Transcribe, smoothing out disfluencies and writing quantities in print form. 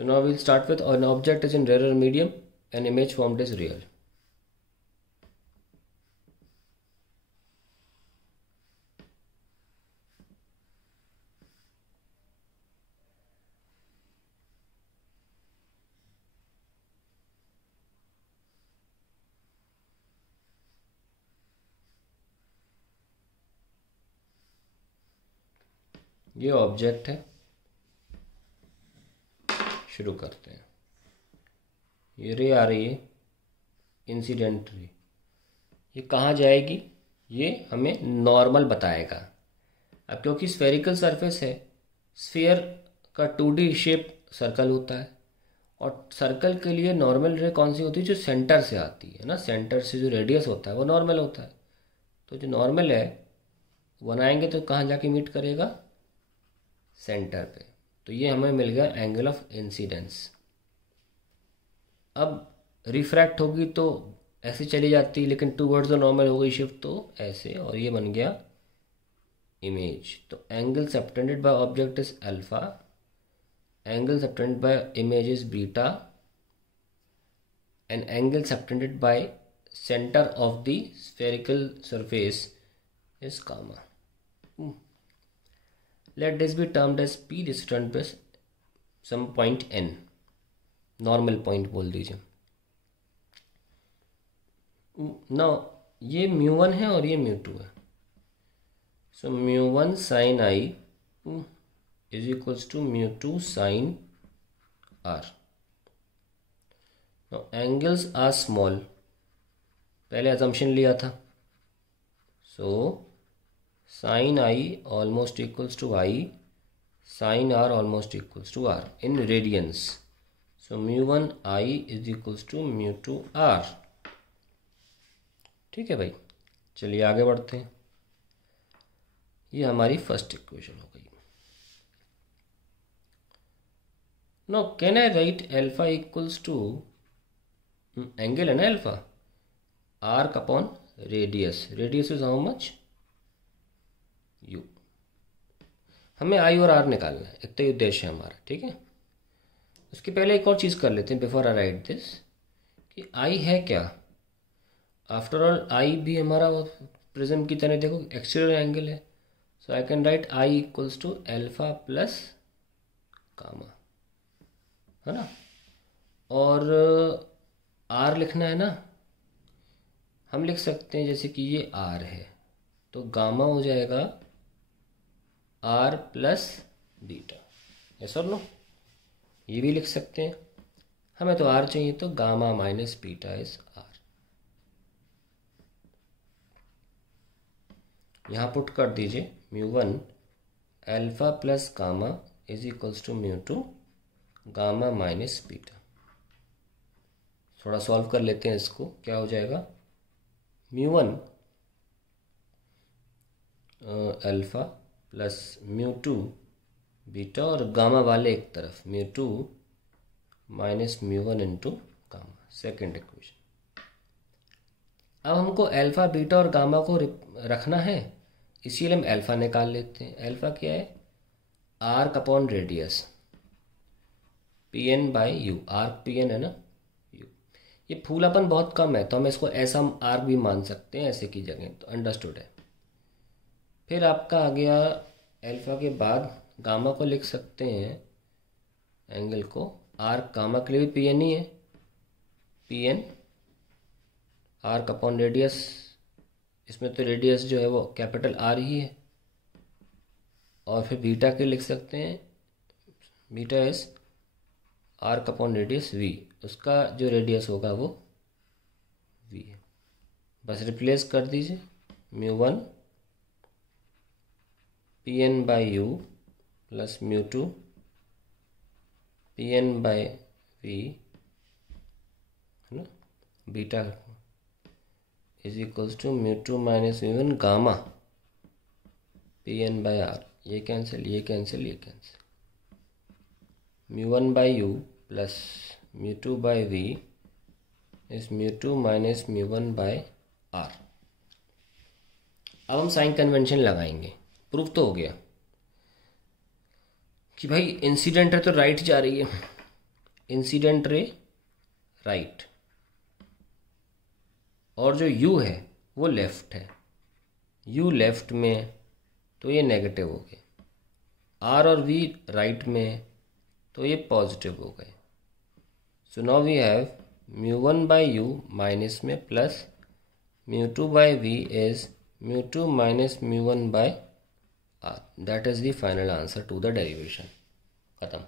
So now we'll start with an object is in rarer medium, an image formed is real. ये object है, शुरू करते हैं। ये रे आ रही है, इंसिडेंट रे। ये कहाँ जाएगी, ये हमें नॉर्मल बताएगा। अब क्योंकि स्फेरिकल सरफेस है, स्फीयर का 2D शेप सर्कल होता है, और सर्कल के लिए नॉर्मल रे कौन सी होती है, जो सेंटर से आती है ना, सेंटर से जो रेडियस होता है वो नॉर्मल होता है। तो जो नॉर्मल है बनाएंगे तो कहाँ जाके मीट करेगा, सेंटर पे। तो ये हमें मिल गया एंगल ऑफ इंसिडेंस। अब रिफ्रैक्ट होगी तो ऐसे चली जाती है, लेकिन टूवर्ड्स द नॉर्मल हो गई शिफ्ट तो ऐसे, और ये बन गया इमेज। तो angle subtended by object is alpha, angle subtended bye image is beta, and angle subtended bye centre of the spherical surface is gamma. Let this be termed as P distant by some point n, normal point बोल दीजिए। Now ये μ1 है और ये μ2 है। So μ1 sin I is equals to μ2 sin R। Now angles are small, पहले assumption लिया था। सो sin I almost equals to I, sin R almost equals to R in radians. So μ1 I is equals to μ2 R। ठीक है भाई, चलिए आगे बढ़ते हैं। ये हमारी फर्स्ट इक्वेशन हो गई। Now can I write alpha equals to angle है ना alpha, arc upon radius. Radius is how much, you. हमें आई और आर निकालना है, इतना ही उद्देश्य है हमारा। ठीक है, उसके पहले एक और चीज़ कर लेते हैं बिफोर आई राइट दिस, कि आई है क्या। आफ्टर ऑल आई भी हमारा प्रिज्म की तरह देखो एक्सटीरियर एंगल है। So I can write I equals to alpha plus gamma, है ना। और आर लिखना है ना, हम लिख सकते हैं जैसे कि ये आर है तो गामा हो जाएगा आर प्लस बीटा, यस और नो। ये भी लिख सकते हैं, हमें तो आर चाहिए तो gamma minus beta is r. यहाँ पुट कर दीजिए μ1 alpha plus gamma is equals to μ2 gamma minus beta. थोड़ा सॉल्व कर लेते हैं इसको, क्या हो जाएगा, μ1 अल्फा प्लस μ2 बीटा, और गामा वाले एक तरफ μ2 minus μ1 into gamma, second equation. अब हमको अल्फा बीटा और गामा को रखना है, इसीलिए हम अल्फा निकाल लेते हैं। अल्फा क्या है, arc upon radius, Pn by you. Arc Pn है ना, यू। ये फूलापन बहुत कम है तो हम इसको ऐसा आर्क भी मान सकते हैं, ऐसे की जगह, तो अंडरस्टूड है। फिर आपका आ गया अल्फा के बाद गामा को लिख सकते हैं, एंगल को, आर्क गामा के लिए भी Pn ही है, Pn आर्क अपॉन रेडियस। इसमें तो रेडियस जो है वो कैपिटल आर ही है। और फिर बीटा के लिख सकते हैं, beta is arc upon radius v, उसका जो रेडियस होगा वो v है। बस रिप्लेस कर दीजिए, μ1 Pn by u plus μ2 Pn by v, है ना, beta is equals to μ2 minus μ1 gamma Pn by r. ये कैंसिल, ये कैंसिल, ये cancel. μ1 by u plus μ2 by v is μ2 minus μ1 by r. अब हम साइन कन्वेंशन लगाएंगे। प्रूफ तो हो गया कि भाई इंसिडेंट है तो राइट जा रही है, इंसिडेंट रे राइट, और जो u है वो लेफ्ट है, u लेफ्ट में तो ये नेगेटिव हो गए, r और v राइट में तो ये पॉजिटिव हो गए। So now we have μ1 by u minus में plus μ2 by v is μ2 minus μ1 by r। That is the final answer to the derivation. खत्म।